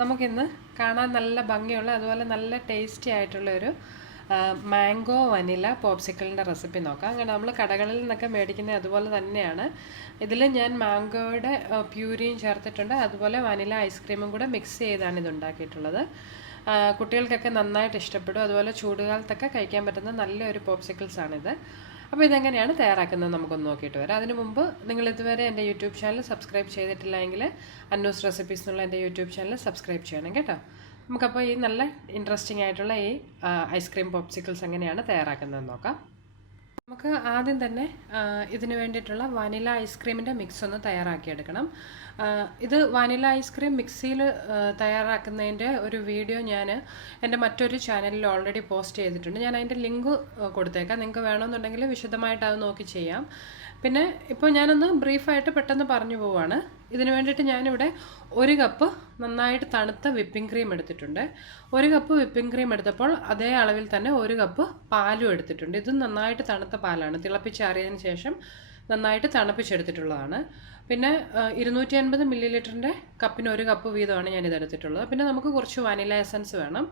നമുക്കിന്ന് കാണാൻ നല്ല ഭംഗിയുള്ള അതുപോലെ നല്ല ടേസ്റ്റി ആയിട്ടുള്ള ഒരു മാംഗോ വനില പോപ്സിക്കിളിൻ്റെ റെസിപ്പി നോക്കാം. അങ്ങനെ നമ്മൾ കടകളിൽ നിന്നൊക്കെ മേടിക്കുന്നത് അതുപോലെ തന്നെയാണ്. ഇതിൽ ഞാൻ മാംഗോയുടെ പ്യൂരിയും ചേർത്തിട്ടുണ്ട്, അതുപോലെ വനില ഐസ്ക്രീമും കൂടെ മിക്സ് ചെയ്താണ് ഇത് ഉണ്ടാക്കിയിട്ടുള്ളത്. കുട്ടികൾക്കൊക്കെ നന്നായിട്ട് ഇഷ്ടപ്പെടും, അതുപോലെ ചൂടുകാലത്തൊക്കെ കഴിക്കാൻ പറ്റുന്ന നല്ലൊരു പോപ്സിക്കിൾസാണിത്. അപ്പോൾ ഇതെങ്ങനെയാണ് തയ്യാറാക്കുന്നത് നമുക്കൊന്ന് നോക്കിയിട്ട് വരാം. അതിനു മുമ്പ് നിങ്ങൾ ഇതുവരെ എൻ്റെ യൂട്യൂബ് ചാനൽ സബ്സ്ക്രൈബ് ചെയ്തിട്ടില്ലെങ്കിൽ അന്നൂസ് റെസിപ്പീസ് എന്നുള്ള എൻ്റെ യൂട്യൂബ് ചാനൽ സബ്സ്ക്രൈബ് ചെയ്യണം കേട്ടോ. നമുക്കപ്പോൾ ഈ നല്ല ഇൻട്രസ്റ്റിംഗ് ആയിട്ടുള്ള ഈ ഐസ്ക്രീം പോപ്സിക്കിൾസ് എങ്ങനെയാണ് തയ്യാറാക്കുന്നതെന്ന് നോക്കാം. നമുക്ക് ആദ്യം തന്നെ ഇതിന് വേണ്ടിയിട്ടുള്ള വനില ഐസ്ക്രീമിൻ്റെ മിക്സ് ഒന്ന് തയ്യാറാക്കിയെടുക്കണം. ഇത് വനില ഐസ്ക്രീം മിക്സിയിൽ തയ്യാറാക്കുന്നതിൻ്റെ ഒരു വീഡിയോ ഞാൻ എൻ്റെ മറ്റൊരു ചാനലിൽ ഓൾറെഡി പോസ്റ്റ് ചെയ്തിട്ടുണ്ട്. ഞാൻ അതിൻ്റെ ലിങ്ക് കൊടുത്തേക്കാം, നിങ്ങൾക്ക് വേണമെന്നുണ്ടെങ്കിൽ വിശദമായിട്ട് അത് നോക്കി ചെയ്യാം. പിന്നെ ഇപ്പോൾ ഞാനൊന്ന് ബ്രീഫായിട്ട് പെട്ടെന്ന് പറഞ്ഞു പോവാണ്. ഇതിന് വേണ്ടിയിട്ട് ഞാനിവിടെ 1 കപ്പ് നന്നായിട്ട് തണുത്ത വിപ്പിംഗ് ക്രീം എടുത്തിട്ടുണ്ട്. 1 കപ്പ് വിപ്പിംഗ് ക്രീം എടുത്തപ്പോൾ അതേ അളവിൽ തന്നെ 1 കപ്പ് പാലും എടുത്തിട്ടുണ്ട്. ഇതും നന്നായിട്ട് തണുത്ത പാലാണ്, തിളപ്പിച്ചാറിയതിന് ശേഷം നന്നായിട്ട് തണുപ്പിച്ചെടുത്തിട്ടുള്ളതാണ്. പിന്നെ 250 മില്ലി ലിറ്ററിൻ്റെ കപ്പിന് 1 കപ്പ് വീതമാണ് ഞാനിത് എടുത്തിട്ടുള്ളത്. പിന്നെ നമുക്ക് കുറച്ച് വനില എസൻസ് വേണം,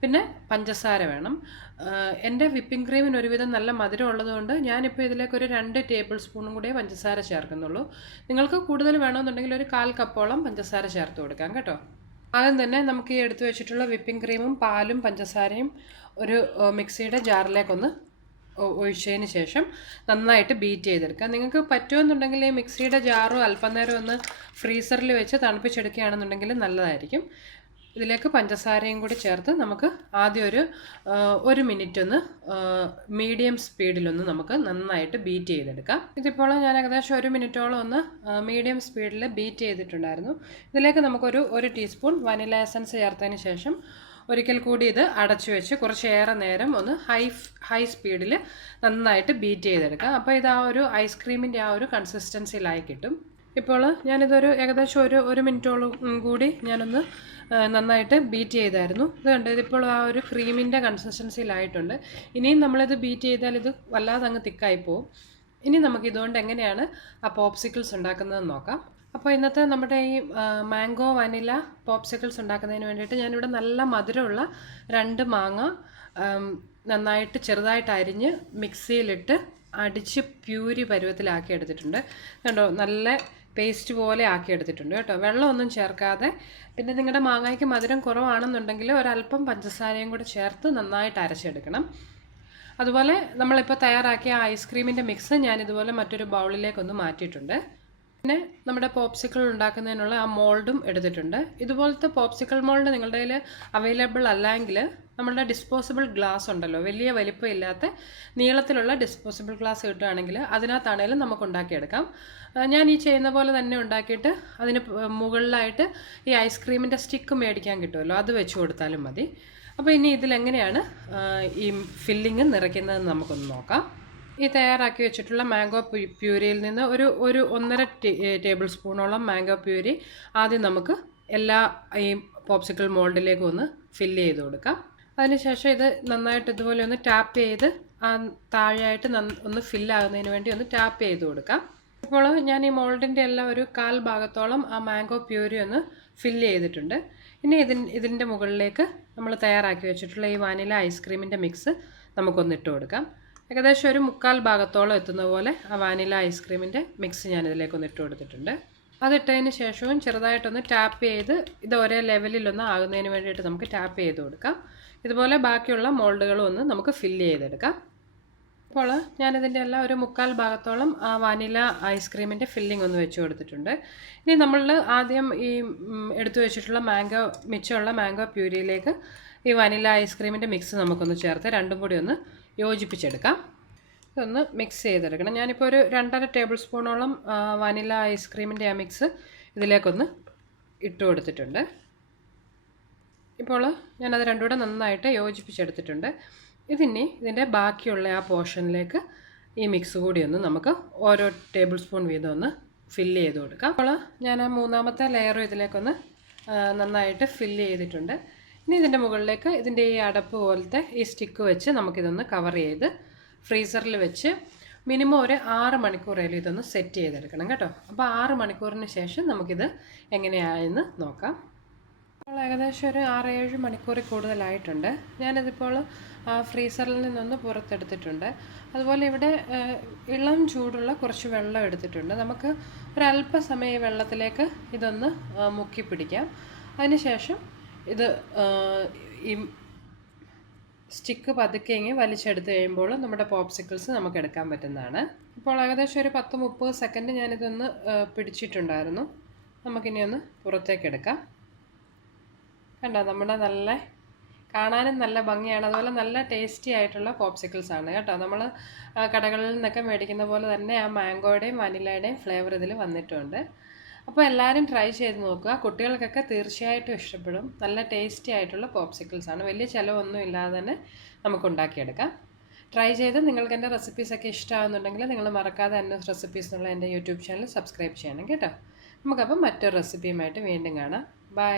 പിന്നെ പഞ്ചസാര വേണം. എൻ്റെ വിപ്പിംഗ് ക്രീമിന് ഒരുവിധം നല്ല മധുരം ഉള്ളതുകൊണ്ട് ഞാനിപ്പോൾ ഇതിലേക്കൊരു 2 ടേബിൾ സ്പൂണും കൂടെ പഞ്ചസാര ചേർക്കുന്നുള്ളൂ. നിങ്ങൾക്ക് കൂടുതൽ വേണമെന്നുണ്ടെങ്കിൽ ഒരു 1/4 കപ്പോളം പഞ്ചസാര ചേർത്ത് കൊടുക്കാം കേട്ടോ. ആദ്യം തന്നെ നമുക്ക് ഈ എടുത്തു വെച്ചിട്ടുള്ള വിപ്പിംഗ് ക്രീമും പാലും പഞ്ചസാരയും ഒരു മിക്സിയുടെ ജാറിലേക്കൊന്ന് ഒഴിച്ചതിന് ശേഷം നന്നായിട്ട് ബീറ്റ് ചെയ്തെടുക്കുക. നിങ്ങൾക്ക് പറ്റുമെന്നുണ്ടെങ്കിൽ ഈ മിക്സിയുടെ ജാറും അല്പനേരം ഒന്ന് ഫ്രീസറിൽ വെച്ച് തണുപ്പിച്ചെടുക്കുകയാണെന്നുണ്ടെങ്കിൽ നല്ലതായിരിക്കും. ഇതിലേക്ക് പഞ്ചസാരയും കൂടി ചേർത്ത് നമുക്ക് ആദ്യം ഒരു മിനിറ്റ് ഒന്ന് മീഡിയം സ്പീഡിലൊന്ന് നമുക്ക് നന്നായിട്ട് ബീറ്റ് ചെയ്തെടുക്കാം. ഇതിപ്പോൾ ഞാൻ ഏകദേശം 1 മിനിറ്റോളം ഒന്ന് മീഡിയം സ്പീഡിൽ ബീറ്റ് ചെയ്തിട്ടുണ്ടായിരുന്നു. ഇതിലേക്ക് നമുക്കൊരു ടീസ്പൂൺ വനില എസൻസ് ചേർത്തതിന് ശേഷം ഒരിക്കൽ കൂടി ഇത് അടച്ചു വെച്ച് കുറച്ചേറെ നേരം ഒന്ന് ഹൈ സ്പീഡിൽ നന്നായിട്ട് ബീറ്റ് ചെയ്തെടുക്കാം. അപ്പോൾ ഇത് ആ ഒരു ഐസ്ക്രീമിൻ്റെ ആ ഒരു കൺസിസ്റ്റൻസിയിലായി കിട്ടും. ഇപ്പോൾ ഞാനിതൊരു ഏകദേശം ഒരു മിനിറ്റോളം കൂടി ഞാനൊന്ന് നന്നായിട്ട് ബീറ്റ് ചെയ്തായിരുന്നു. ഇത് കണ്ട് ഇതിപ്പോൾ ആ ഒരു ക്രീമിൻ്റെ കൺസിസ്റ്റൻസിയിലായിട്ടുണ്ട്. ഇനിയും നമ്മളിത് ബീറ്റ് ചെയ്താൽ ഇത് വല്ലാതെ അങ്ങ് തിക്കായി പോവും. ഇനി നമുക്ക് ഇതുകൊണ്ട് എങ്ങനെയാണ് ആ പോപ്സിക്കിൾസ് ഉണ്ടാക്കുന്നതെന്ന് നോക്കാം. അപ്പോൾ ഇന്നത്തെ നമ്മുടെ ഈ മാംഗോ വനില പോപ്സിക്കിൾസ് ഉണ്ടാക്കുന്നതിന് വേണ്ടിയിട്ട് ഞാനിവിടെ നല്ല മധുരമുള്ള 2 മാങ്ങ നന്നായിട്ട് ചെറുതായിട്ട് അരിഞ്ഞ് മിക്സിയിലിട്ട് അടിച്ച് പ്യൂരി പരുവത്തിലാക്കി എടുത്തിട്ടുണ്ട്. കണ്ടോ, നല്ല പേസ്റ്റ് പോലെ ആക്കി എടുത്തിട്ടുണ്ട് കേട്ടോ, വെള്ളമൊന്നും ചേർക്കാതെ. പിന്നെ നിങ്ങളുടെ മാങ്ങയ്ക്ക് മധുരം കുറവാണെന്നുണ്ടെങ്കിൽ ഒരല്പം പഞ്ചസാരയും കൂടെ ചേർത്ത് നന്നായിട്ട് അരച്ചെടുക്കണം. അതുപോലെ നമ്മളിപ്പോൾ തയ്യാറാക്കിയ ഐസ്ക്രീമിൻ്റെ മിക്സ് ഞാനിതുപോലെ മറ്റൊരു ബൗളിലേക്കൊന്ന് മാറ്റിയിട്ടുണ്ട്. പിന്നെ നമ്മുടെ പോപ്സിക്കിൾ ഉണ്ടാക്കുന്നതിനുള്ള ആ മോൾഡും എടുത്തിട്ടുണ്ട്. ഇതുപോലത്തെ പോപ്സിക്കിൾ മോൾഡ് നിങ്ങളുടെ കയ്യിൽ അവൈലബിൾ അല്ലെങ്കിൽ നമ്മളുടെ ഡിസ്പോസിബിൾ ഗ്ലാസ് ഉണ്ടല്ലോ, വലിയ വലിപ്പം ഇല്ലാത്ത നീളത്തിലുള്ള ഡിസ്പോസിബിൾ ഗ്ലാസ് കിട്ടുകയാണെങ്കിൽ അതിനകത്താണെങ്കിലും നമുക്ക് ഉണ്ടാക്കിയെടുക്കാം. ഞാൻ ഈ ചെയ്യുന്ന പോലെ തന്നെ ഉണ്ടാക്കിയിട്ട് അതിന് മുകളിലായിട്ട് ഈ ഐസ്ക്രീമിൻ്റെ സ്റ്റിക്ക് മേടിക്കാൻ കിട്ടുമല്ലോ, അത് വെച്ച് കൊടുത്താലും മതി. അപ്പോൾ ഇനി ഇതിലെങ്ങനെയാണ് ഈ ഫില്ലിങ് നിറയ്ക്കുന്നതെന്ന് നമുക്കൊന്ന് നോക്കാം. ഈ തയ്യാറാക്കി വെച്ചിട്ടുള്ള മാംഗോ പ്യൂരിയിൽ നിന്ന് ഒരു 1.5 ടേബിൾ സ്പൂണോളം മാംഗോ പ്യൂരി ആദ്യം നമുക്ക് എല്ലാ ഈ പോപ്സിക്കിൾ മോൾഡിലേക്കും ഒന്ന് ഫില്ല് ചെയ്ത് കൊടുക്കാം. അതിനുശേഷം ഇത് നന്നായിട്ട് ഇതുപോലെ ഒന്ന് ടാപ്പ് ചെയ്ത് ആ താഴെയായിട്ട് ഒന്ന് ഫില്ലാകുന്നതിന് വേണ്ടി ഒന്ന് ടാപ്പ് ചെയ്ത് കൊടുക്കാം. ഇപ്പോൾ ഞാൻ ഈ മോൾഡിൻ്റെ എല്ലാം ഒരു 1/4 ഭാഗത്തോളം ആ മാംഗോ പ്യൂരി ഒന്ന് ഫില്ല് ചെയ്തിട്ടുണ്ട്. ഇനി ഇതിൻ്റെ മുകളിലേക്ക് നമ്മൾ തയ്യാറാക്കി വെച്ചിട്ടുള്ള ഈ വാനില ഐസ്ക്രീമിൻ്റെ മിക്സ് നമുക്കൊന്ന് ഇട്ട് കൊടുക്കാം. ഏകദേശം ഒരു 1/4 ഭാഗത്തോളം എത്തുന്ന പോലെ ആ വാനില ഐസ്ക്രീമിൻ്റെ മിക്സ് ഞാനിതിലേക്കൊന്ന് ഇട്ട് കൊടുത്തിട്ടുണ്ട്. അതിട്ടതിന് ശേഷവും ചെറുതായിട്ടൊന്ന് ടാപ്പ് ചെയ്ത് ഇത് ഒരേ ലെവലിലൊന്ന് ആകുന്നതിന് വേണ്ടിയിട്ട് നമുക്ക് ടാപ്പ് ചെയ്ത് കൊടുക്കാം. ഇതുപോലെ ബാക്കിയുള്ള മോൾഡുകളും ഒന്ന് നമുക്ക് ഫില്ല് ചെയ്തെടുക്കാം. അപ്പോൾ ഞാനിതിൻ്റെ എല്ലാം ഒരു 1/4 ഭാഗത്തോളം ആ വാനില ഐസ്ക്രീമിൻ്റെ ഫില്ലിംഗ് ഒന്ന് വെച്ച് കൊടുത്തിട്ടുണ്ട്. ഇനി നമ്മൾ ആദ്യം ഈ എടുത്തു വെച്ചിട്ടുള്ള മിച്ചമുള്ള മാംഗോ പ്യൂരിയിലേക്ക് ഈ വാനില ഐസ്ക്രീമിൻ്റെ മിക്സ് നമുക്കൊന്ന് ചേർത്ത് രണ്ടും കൂടി ഒന്ന് യോജിപ്പിച്ചെടുക്കാം. ഇതൊന്ന് മിക്സ് ചെയ്തെടുക്കണം. ഞാനിപ്പോൾ ഒരു 2.5 ടേബിൾ സ്പൂണോളം വാനില ഐസ്ക്രീമിൻ്റെ ആ മിക്സ് ഇതിലേക്കൊന്ന് ഇട്ട് കൊടുത്തിട്ടുണ്ട്. ഇപ്പോൾ ഞാനത് രണ്ടും കൂടെ നന്നായിട്ട് യോജിപ്പിച്ചെടുത്തിട്ടുണ്ട്. ഇതിൻ്റെ ബാക്കിയുള്ള ആ പോർഷനിലേക്ക് ഈ മിക്സ് കൂടി ഒന്ന് നമുക്ക് ഓരോ ടേബിൾ സ്പൂൺ വീതം ഒന്ന് ഫില്ല് ചെയ്ത് കൊടുക്കാം. അപ്പോൾ ഞാൻ ആ 3ാമത്തെ ലെയറും ഇതിലേക്കൊന്ന് നന്നായിട്ട് ഫില്ല് ചെയ്തിട്ടുണ്ട്. ഇനി ഇതിൻ്റെ മുകളിലേക്ക് ഇതിൻ്റെ ഈ അടപ്പ് പോലത്തെ ഈ സ്റ്റിക്ക് വെച്ച് നമുക്കിതൊന്ന് കവർ ചെയ്ത് ഫ്രീസറിൽ വെച്ച് മിനിമം ഒരു 6 മണിക്കൂറേലും ഇതൊന്ന് സെറ്റ് ചെയ്തെടുക്കണം കേട്ടോ. അപ്പോൾ 6 മണിക്കൂറിന് ശേഷം നമുക്കിത് എങ്ങനെയായെന്ന് നോക്കാം. ഏകദേശം ഒരു 6-7 മണിക്കൂറിൽ കൂടുതലായിട്ടുണ്ട്. ഞാനിതിപ്പോൾ ഫ്രീസറിൽ നിന്നൊന്ന് പുറത്തെടുത്തിട്ടുണ്ട്. അതുപോലെ ഇവിടെ ഇളം ചൂടുള്ള കുറച്ച് വെള്ളം എടുത്തിട്ടുണ്ട്. നമുക്ക് ഒരല്പസമയം ഈ വെള്ളത്തിലേക്ക് ഇതൊന്ന് മുക്കി പിടിക്കാം. അതിനുശേഷം ഇത് ഈ സ്റ്റിക്ക് പതുക്കെ ഇങ്ങനെ വലിച്ചെടുത്ത് കഴിയുമ്പോൾ നമ്മുടെ പോപ്സിക്കിൾസ് നമുക്ക് എടുക്കാൻ പറ്റുന്നതാണ്. ഇപ്പോൾ ഏകദേശം ഒരു 10-30 സെക്കൻഡ് ഞാനിതൊന്ന് പിടിച്ചിട്ടുണ്ടായിരുന്നു. നമുക്കിനി ഒന്ന് പുറത്തേക്ക് എടുക്കാം. കണ്ടോ, നമ്മുടെ നല്ല കാണാനും നല്ല ഭംഗിയാണ്, അതുപോലെ നല്ല ടേസ്റ്റി ആയിട്ടുള്ള പോപ്സിക്കിൾസ് ആണ് കേട്ടോ. നമ്മൾ കടകളിൽ നിന്നൊക്കെ മേടിക്കുന്ന പോലെ തന്നെ ആ മാംഗോയുടെയും വനിലയുടെയും ഫ്ലേവർ ഇതിൽ വന്നിട്ടുണ്ട്. അപ്പോൾ എല്ലാവരും ട്രൈ ചെയ്ത് നോക്കുക. കുട്ടികൾക്കൊക്കെ തീർച്ചയായിട്ടും ഇഷ്ടപ്പെടും. നല്ല ടേസ്റ്റി ആയിട്ടുള്ള പോപ്സിക്കിൾസ് ആണ്. വലിയ ചിലവൊന്നും ഇല്ലാതെ തന്നെ നമുക്ക് ഉണ്ടാക്കിയെടുക്കാം. ട്രൈ ചെയ്ത് നിങ്ങൾക്ക് എൻ്റെ റെസിപ്പീസൊക്കെ ഇഷ്ടമാകുന്നുണ്ടെങ്കിൽ നിങ്ങൾ മറക്കാതെ അന്നൂസ് റെസിപ്പീസ് എന്നുള്ള എൻ്റെ യൂട്യൂബ് ചാനൽ സബ്സ്ക്രൈബ് ചെയ്യണം കേട്ടോ. നമുക്കപ്പം മറ്റൊരു റെസിപ്പിയുമായിട്ട് വീണ്ടും കാണാം. ബൈ.